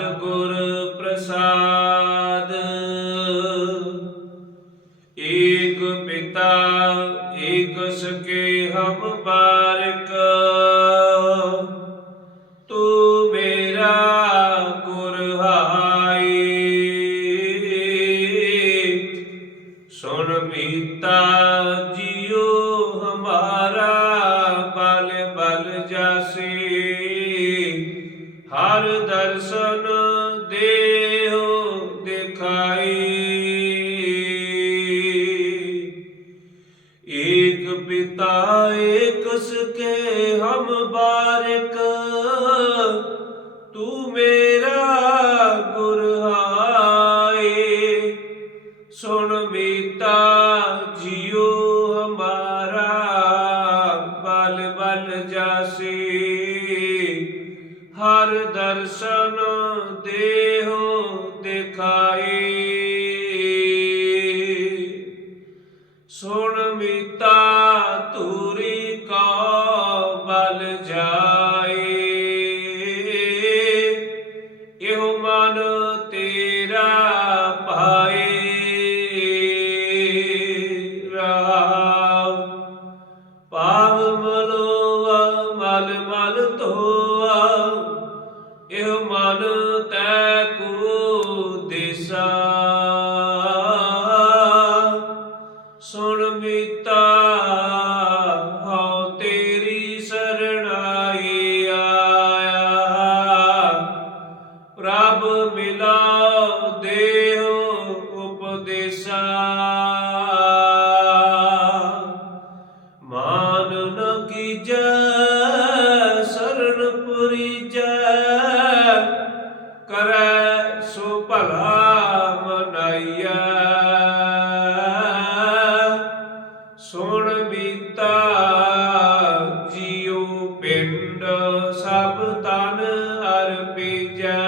ਸਤਿਗੁਰ ਪ੍ਰਸਾਦ। ਏਕ ਪਿਤਾ ਏਕ ਸਕੇ ਹਮ ਬਾਰਿਕ ਤੂ ਮੇਰਾ ਹਾਂ ਮੁਬਾਰਕ ਤੂੰ ਮੇਰਾ ਗੁਰਹਾਏ ਸੁਣ ਮੀਤਾ, ਜਿਉ ਹਮਾਰਾ, ਬਲ ਬਲ ਜਾਸੀ। ਹਰ ਦਰਸ਼ਨ ਦੇਹੋ ਦਿਖਾਏ ਸੁਣ ਮੀਤਾ ਤੂਰੀ ਭਲਾ ਮਨਾਈਐ। ਸੁਣ ਬੀਤਾ ਜੀਉ ਪਿੰਡ, ਸਭ ਤਨ ਅਰਪੀਜੈ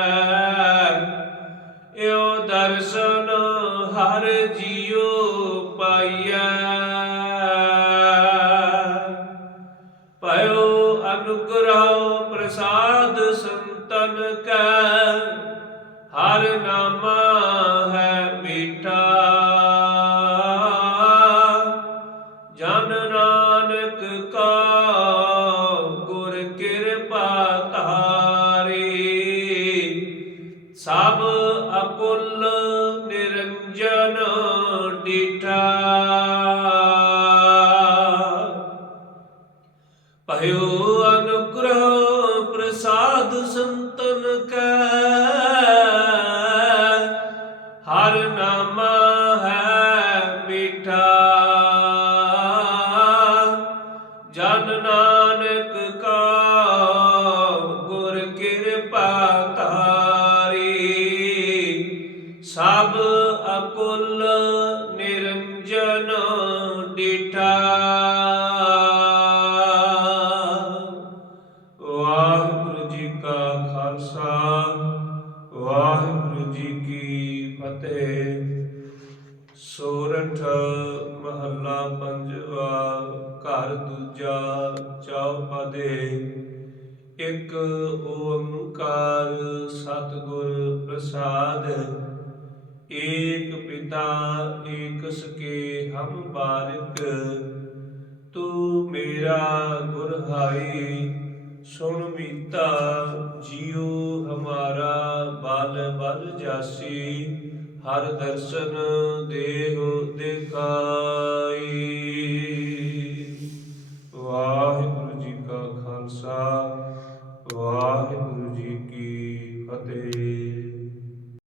ਏਉ ਦਰਸ਼ਨ ਹਰ ਜੀਉ ਪਾਈਐ। ਭਇਓ ਅਨੁਗ੍ਰਹ ਪ੍ਰਸਾਦ ਸੰਤਨ ਕੈ। ਹਰ ਨਾਮ ਹੈ ਮੀਠਾ। ਜਨ ਨਾਨਕ ਕਾ ਗੁਰ ਕਿਰਪਾ ਧਾਰੀ। ਸਭ ਅਕੁਲ ਨਿਰੰਜਨ ਡੀਠਾ। ਭਇਓ ਅਨੁਗ੍ਰਹ ਪ੍ਰਸਾਦ ਸੰਤਨ ਕੈ। ਕਿਰਪਾ ਸਭ ਅਕੁਲ ਨਿਰੰਜਨ ਡੀਠਾ। ਵਾਹਿਗੁਰੂ ਜੀ ਕਾ ਖਾਲਸਾ, ਵਾਹਿਗੁਰੂ ਜੀ ਕੀ ਫਤਿਹ। ਸੋਰਠ ਮਹੱਲਾ ਪੰਜਵਾ, ਘਰ ਦੂਜਾ, ਚੌਪਦੇ। ਇੱਕ ਓੰਕਾਰ ਸਤਿਗੁਰ ਪ੍ਰਸਾਦ, ਏਕ ਪਿਤਾ ਏਕ ਸਕੇ ਹਮ ਬਾਰਿਕ, ਤੂੰ ਮੇਰਾ ਗੁਰ ਹਾਈ ਸੁਣ ਮੀਤਾ ਜਿਉ ਹਮਾਰਾ ਬਲ ਬਲ ਜਾਸੀ, ਹਰ ਦਰਸ਼ਨ ਦੇਹੁ ਦੇਖਾਈ